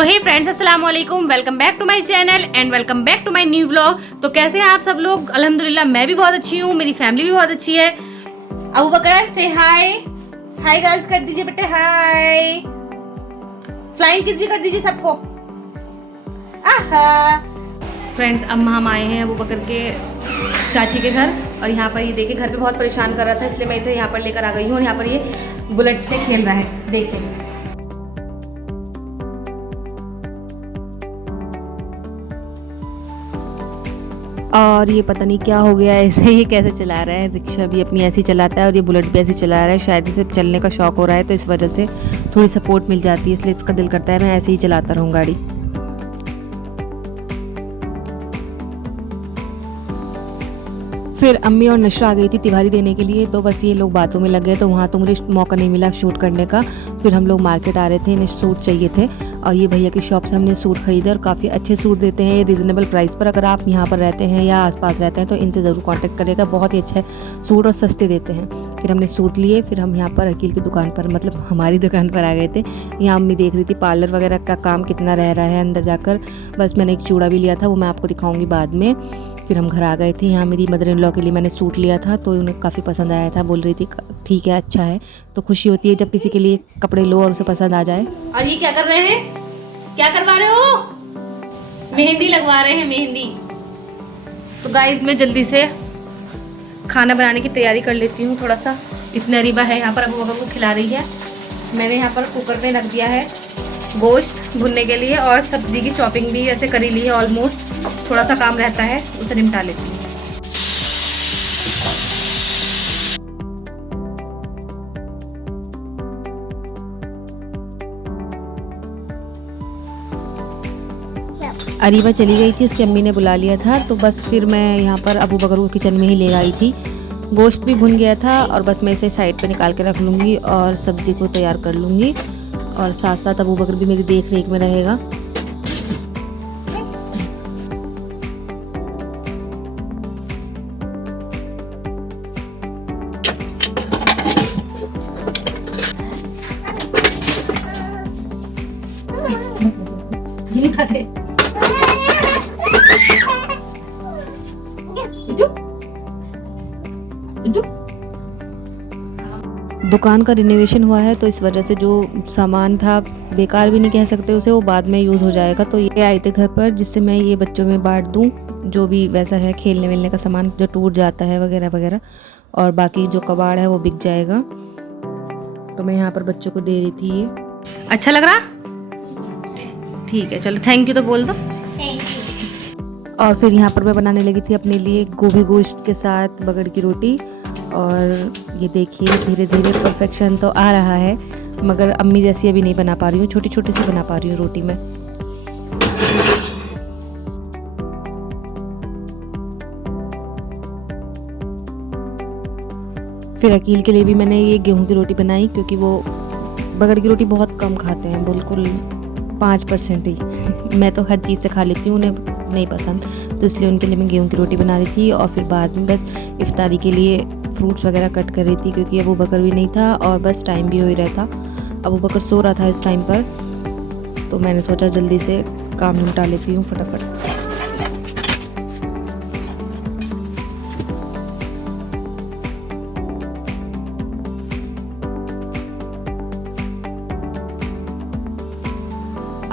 सो हे friends, अस्सलाम वालेकुम, welcome back to my channel and welcome back to my new vlog. तो कैसे हैं आप सब लोग? अल्हम्दुलिल्लाह मैं भी बहुत अच्छी हूँ, मेरी फैमिली भी बहुत अच्छी है। अबू बकर से हाय हाय गाइस कर दीजिए बेटे, हाय। फ्लाइंग किस भी कर दीजिए सबको। आहा फ्रेंड्स, अब हम आए हैं अबू बकर के चाची के घर और यहाँ पर ये देखिए घर पे बहुत परेशान कर रहा था, इसलिए मैं इधर यहाँ पर लेकर आ गई हूँ और यहाँ पर ये बुलेट से खेल रहा है, देखिए। और ये पता नहीं क्या हो गया, ऐसे ही कैसे चला रहा है। रिक्शा भी अपनी ऐसी चलाता है और ये बुलेट भी ऐसे चला रहा है। शायद इसे चलने का शौक हो रहा है तो इस वजह से थोड़ी सपोर्ट मिल जाती है, इसलिए इसका दिल करता है मैं ऐसे ही चलाता रहूँ गाड़ी। फिर अम्मी और नशरा आ गई थी तिवारी देने के लिए, तो बस ये लोग बातों में लग गए, तो वहाँ तो मुझे मौका नहीं मिला शूट करने का। फिर हम लोग मार्केट आ रहे थे, इन्हें सूट चाहिए थे और ये भैया की शॉप से हमने सूट खरीदे और काफ़ी अच्छे सूट देते हैं ये रीज़नेबल प्राइस पर। अगर आप यहाँ पर रहते हैं या आसपास रहते हैं तो इनसे ज़रूर कांटेक्ट करेगा, बहुत ही अच्छे सूट और सस्ते देते हैं। फिर हमने सूट लिए, फिर हम यहाँ पर अकील की दुकान पर, मतलब हमारी दुकान पर आ गए थे। यहाँ अम्मी देख रही थी पार्लर वगैरह का काम कितना रह रहा है अंदर जाकर। बस मैंने एक चूड़ा भी लिया था, वो मैं आपको दिखाऊंगी बाद में। फिर हम घर आ गए थे। यहाँ मेरी मदर इन लॉ के लिए मैंने सूट लिया था तो उन्हें काफ़ी पसंद आया था, बोल रही थी ठीक है अच्छा है। तो खुशी होती है जब किसी के लिए कपड़े लो और उसे पसंद आ जाए। और ये क्या कर रहे हैं, क्या करवा रहे हो? मेहंदी लगवा रहे हैं, मेहंदी। तो गाइस मैं जल्दी से खाना बनाने की तैयारी कर लेती हूँ थोड़ा सा। इसमें अरीबा है यहाँ पर, अबू बकर को खिला रही है। मैंने यहाँ पर कुकर में रख दिया है गोश्त भुनने के लिए और सब्जी की चॉपिंग भी ऐसे करी ली है ऑलमोस्ट। थोड़ा सा काम रहता है उसे निपटा लेती हूँ। अरीबा चली गई थी, उसकी अम्मी ने बुला लिया था, तो बस फिर मैं यहाँ पर अबू बकर को किचन में ही ले आई थी। गोश्त भी भुन गया था और बस मैं इसे साइड पे निकाल के रख लूँगी और सब्ज़ी को तैयार कर लूँगी और साथ साथ अबू बकर भी मेरी देख रेख में रहेगा। ये नहीं खाते। दुकान का रिनोवेशन हुआ है तो इस वजह से जो सामान था बेकार भी नहीं कह सकते उसे, वो बाद में यूज़ हो जाएगा। तो ये आए थे घर पर जिससे मैं ये बच्चों में बांट दूँ, जो भी वैसा है खेलने वेलने का सामान जो टूट जाता है वगैरह वगैरह, और बाकी जो कबाड़ है वो बिक जाएगा। तो मैं यहाँ पर बच्चों को दे रही थी ये। अच्छा लग रहा? ठीक है, चलो थैंक यू तो बोल दो। और फिर यहाँ पर मैं बनाने लगी थी अपने लिए गोभी गोश्त के साथ बगड़ की रोटी। और ये देखिए धीरे धीरे परफेक्शन तो आ रहा है, मगर अम्मी जैसी अभी नहीं बना पा रही हूँ, छोटी छोटी सी बना पा रही हूँ रोटी में। फिर अकील के लिए भी मैंने ये गेहूं की रोटी बनाई, क्योंकि वो बगड़ की रोटी बहुत कम खाते हैं, बिल्कुल 5% ही। मैं तो हर चीज़ से खा लेती हूँ, उन्हें नहीं पसंद, तो इसलिए उनके लिए मैं गेहूं की रोटी बना रही थी। और फिर बाद में बस इफ्तारी के लिए फ्रूट्स वगैरह कट कर रही थी, क्योंकि अबू बकर भी नहीं था और बस टाइम भी हो ही रहा था। अबू बकर सो रहा था इस टाइम पर, तो मैंने सोचा जल्दी से काम निपटा लेती हूँ फटाफट।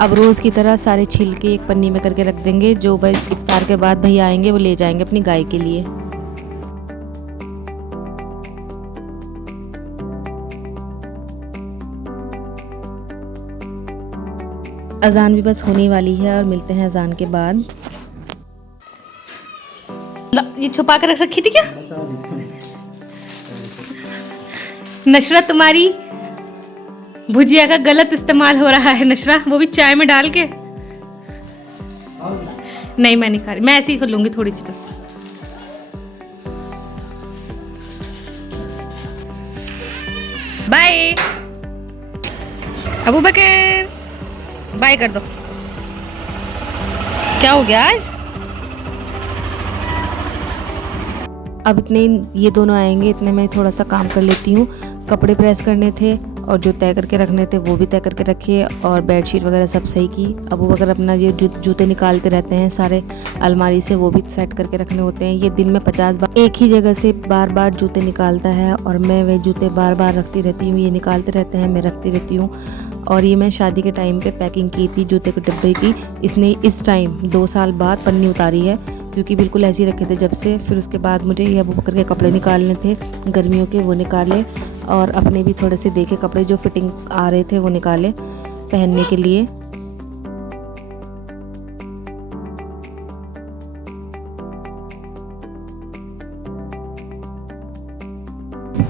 अब रोज़ की तरह सारे छिलके एक पन्नी में करके रख देंगे, जो बस इफ्तार के बाद भैया आएंगे वो ले जाएंगे अपनी गाय के लिए। अजान भी बस होने वाली है और मिलते हैं अजान के बाद। ये छुपा कर रख रखी थी क्या? नशरा तुम्हारी भुजिया का गलत इस्तेमाल हो रहा है नशरा, वो भी चाय में डाल के। नहीं मैं नहीं खा रही, मैं ऐसे ही खा लूंगी थोड़ी सी बस। बाय अबू बकर, बाय कर दो। क्या हो गया आज? अब इतने ये दोनों आएंगे, इतने में थोड़ा सा काम कर लेती हूँ। कपड़े प्रेस करने थे और जो तय करके रखने थे वो भी तय करके रखे और बेडशीट वगैरह सब सही की। अब वो अगर अपना ये जूते निकालते रहते हैं सारे अलमारी से, वो भी सेट करके रखने होते हैं। ये दिन में 50 बार एक ही जगह से बार बार जूते निकालता है और मैं वे जूते बार बार रखती रहती हूँ। ये निकालते रहते हैं, मैं रखती रहती हूँ। और ये मैं शादी के टाइम पे पैकिंग की थी जूते के डिब्बे की। इसने इस टाइम 2 साल बाद पन्नी उतारी है, क्योंकि बिल्कुल ऐसे ही रखे थे जब से। फिर उसके बाद मुझे ये अबू बकर के कपड़े निकालने थे गर्मियों के, वो निकाले और अपने भी थोड़े से देखे कपड़े जो फिटिंग आ रहे थे वो निकाले पहनने के लिए।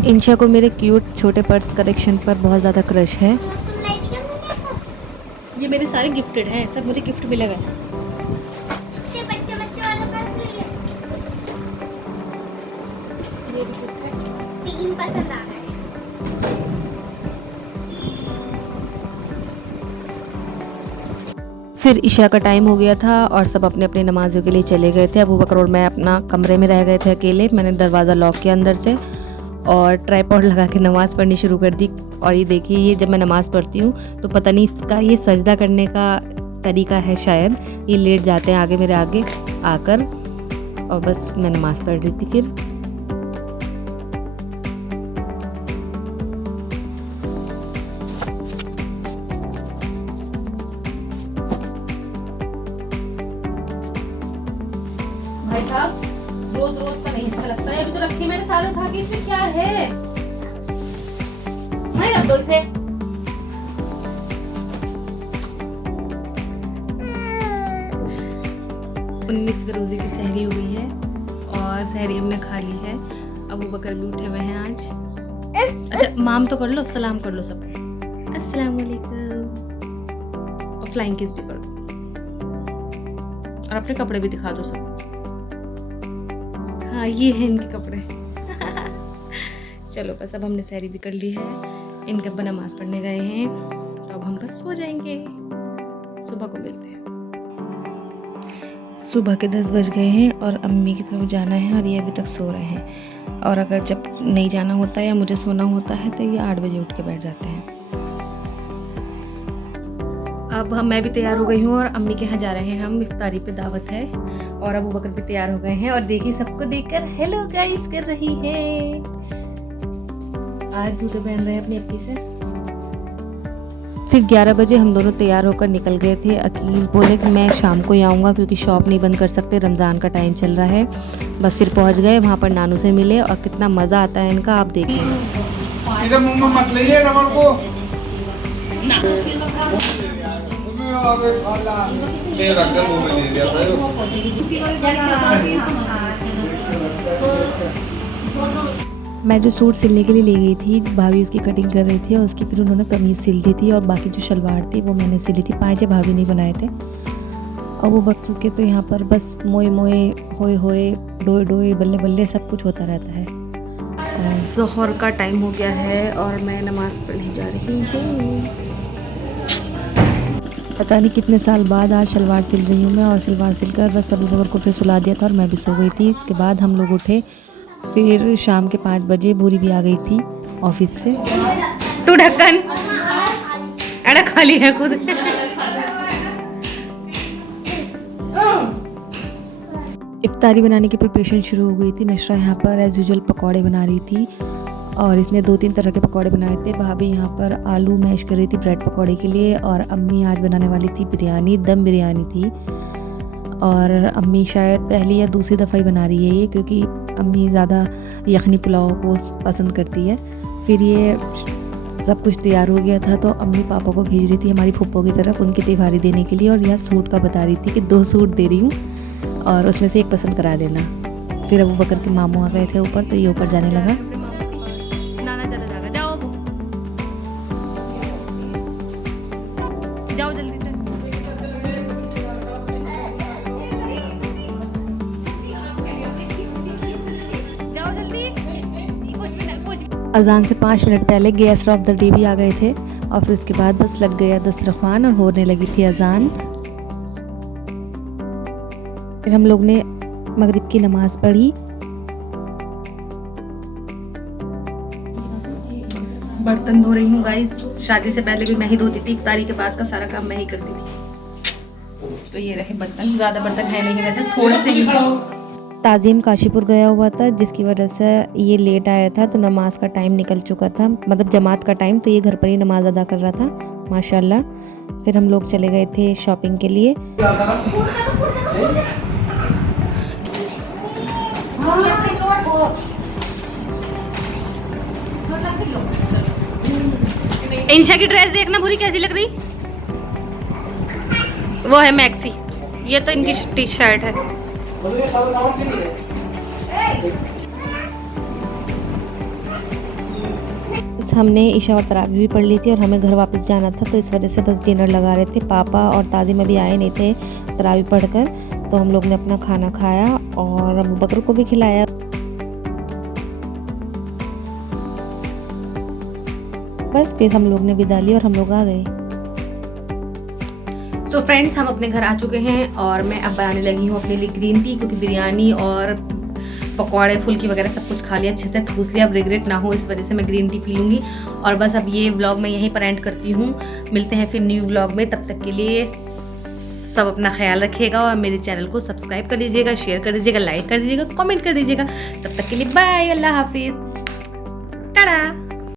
इंशा को मेरे क्यूट छोटे पर्स कलेक्शन पर बहुत ज़्यादा क्रश है। ये मेरे सारे गिफ्टेड हैं, सब मुझे गिफ्ट मिले हुए हैं। तीन पसंद आ रहा है। फिर इशा का टाइम हो गया था और सब अपने अपने नमाज़ों के लिए चले गए थे। अबू बकर और मैं अपना कमरे में रह गए थे अकेले। मैंने दरवाज़ा लॉक किया अंदर से और ट्राइपॉड लगा के नमाज़ पढ़नी शुरू कर दी। और ये देखिए, ये जब मैं नमाज़ पढ़ती हूँ तो पता नहीं इसका ये सजदा करने का तरीका है शायद। ये लेट जाते हैं आगे मेरे आगे आकर और बस मैं नमाज़ पढ़ रही थी। फिर भाई साहब, रोज रोज का नहीं अच्छा लगता है। अभी तो रखी मैंने सारे उठा के, इसमें क्या है? मैं रख दो इसे। उन्नीसवें रोजे की सहरी हुई है और सहरी हमने खा ली है। अबू बकर भी उठे हुए हैं आज। अच्छा, माम तो कर लो, सलाम कर लो सबको, अस्सलाम वालेकुम, और फ्लाइंग किस भी कर दो और अपने कपड़े भी दिखा दो सबको। हाँ, ये है इनके कपड़े। चलो बस, अब हमने सहरी भी कर ली है। इनके अब्बा नमाज पढ़ने गए हैं तो अब हम बस सो जाएंगे। सुबह को मिलते हैं। सुबह के 10 बज गए हैं और अम्मी की तरफ जाना है और ये अभी तक सो रहे हैं। और अगर जब नहीं जाना होता है या मुझे सोना होता है तो ये 8 बजे उठ के बैठ जाते हैं। अब मैं भी तैयार हो गई हूँ और अम्मी के यहाँ जा रहे हैं हम। इफ्तारी पे दावत है और अबू बकर भी तैयार हो गए हैं और देखिए सबको देखकर हेलो गाइस कर रही है। आज जूते पहन रहे हैं अपनी अप्पी से। फिर 11 बजे हम दोनों तैयार होकर निकल गए थे। अकील बोले कि मैं शाम को ही आऊँगा क्योंकि शॉप नहीं बंद कर सकते, रमज़ान का टाइम चल रहा है। बस फिर पहुँच गए, वहाँ पर नानू से मिले और कितना मज़ा आता है इनका, आप देखिए। इधर मुंह में मत लइए रबड़ को। ले रख दे, मुंह में ले दिया था। मैं जो सूट सिलने के लिए ले गई थी, भाभी उसकी कटिंग कर रही थी और उसकी फिर उन्होंने कमीज़ सिल दी थी और बाकी जो शलवार थी वो मैंने सिली थी। पायजे भाभी नहीं बनाए थे। और वो बच्चों के तो यहाँ पर बस मोए मोए, होए होए, डोए डोए, बल्ले बल्ले सब कुछ होता रहता है। ज़ोहर का टाइम हो गया है और मैं नमाज़ पढ़ने जा रही हूँ। पता नहीं कितने साल बाद आज शलवार सिल रही हूँ मैं और शलवार सिलकर बस अबू बकर को फिर सुला दिया था और मैं भी सो गई थी। उसके बाद हम लोग उठे। फिर शाम के 5 बजे बूरी भी आ गई थी ऑफिस से। तू ढक्कन अड़ा खाली है खुद। इफ्तारी बनाने की प्रिपरेशन शुरू हो गई थी। नशरा यहाँ पर एज यूजुअल पकौड़े बना रही थी और इसने 2-3 तरह के पकौड़े बनाए थे। भाभी यहाँ पर आलू मैश कर रही थी ब्रेड पकौड़े के लिए और अम्मी आज बनाने वाली थी बिरयानी, दम बिरयानी थी। और अम्मी शायद पहली या दूसरी दफ़ा ही बना रही है ये, क्योंकि अम्मी ज़्यादा यखनी पुलाव को पसंद करती है। फिर ये सब कुछ तैयार हो गया था तो अम्मी पापा को भेज रही थी हमारी फूफो की तरफ उनकी तिवारी देने के लिए और यह सूट का बता रही थी कि 2 सूट दे रही हूँ और उसमें से एक पसंद करा देना। फिर अबू बकर के मामू आ गए थे ऊपर तो ये ऊपर जाने लगा। नाना चला जाएगा, जाओ जाओ जल्दी से। जाओ जल्दी। अजान से 5 मिनट पहले गेस्ट ऑफ द डे भी आ गए थे और फिर उसके बाद बस लग गया दस्तरख्वान और होने लगी थी अजान। फिर हम लोग ने मगरिब की नमाज़ पढ़ी बर्तन धो रही हूँ गाइस। शादी से पहले भी मैं ही धोती थी, इफ्तारी के बाद का सारा काम मैं ही करती थी। तो ये रहे बर्तन, ज़्यादा बर्तन है नहीं वैसे, थोड़े से ही। ताज़ीम काशीपुर गया हुआ था जिसकी वजह से ये लेट आया था, तो नमाज का टाइम निकल चुका था, मतलब जमात का टाइम। तो ये घर पर ही नमाज अदा कर रहा था माशाल्लाह। फिर हम लोग चले गए थे शॉपिंग के लिए। इंशा की ड्रेस देखना पूरी कैसी लग रही, वो है मैक्सी, ये तो इनकी टी शर्ट है। हमने ईशा और तरावी भी पढ़ ली थी और हमें घर वापस जाना था, तो इस वजह से बस डिनर लगा रहे थे। पापा और ताज़ीम अभी आए नहीं थे तरावी पढ़कर, तो हम लोग ने अपना खाना खाया और अबू बकर को भी खिलाया। बस फिर हम लोग ने विदा ली और हम लोग आ गए। सो फ्रेंड्स, हम अपने घर आ चुके हैं और मैं अब बनाने लगी हूँ अपने लिए ग्रीन टी, क्योंकि बिरयानी और पकौड़े फुल्की वगैरह सब कुछ खा लिया, अच्छे से ठूस लिया। अब रिग्रेट ना हो इस वजह से मैं ग्रीन टी पी लूँगी। और बस अब ये व्लॉग मैं यहीं पर एंड करती हूँ। मिलते हैं फिर न्यू व्लॉग में, तब तक के लिए सब अपना ख्याल रखिएगा और मेरे चैनल को सब्सक्राइब कर दीजिएगा, शेयर कर दीजिएगा, लाइक कर दीजिएगा, कमेंट कर दीजिएगा। तब तक के लिए बाय, अल्लाह हाफिज़, टाटा।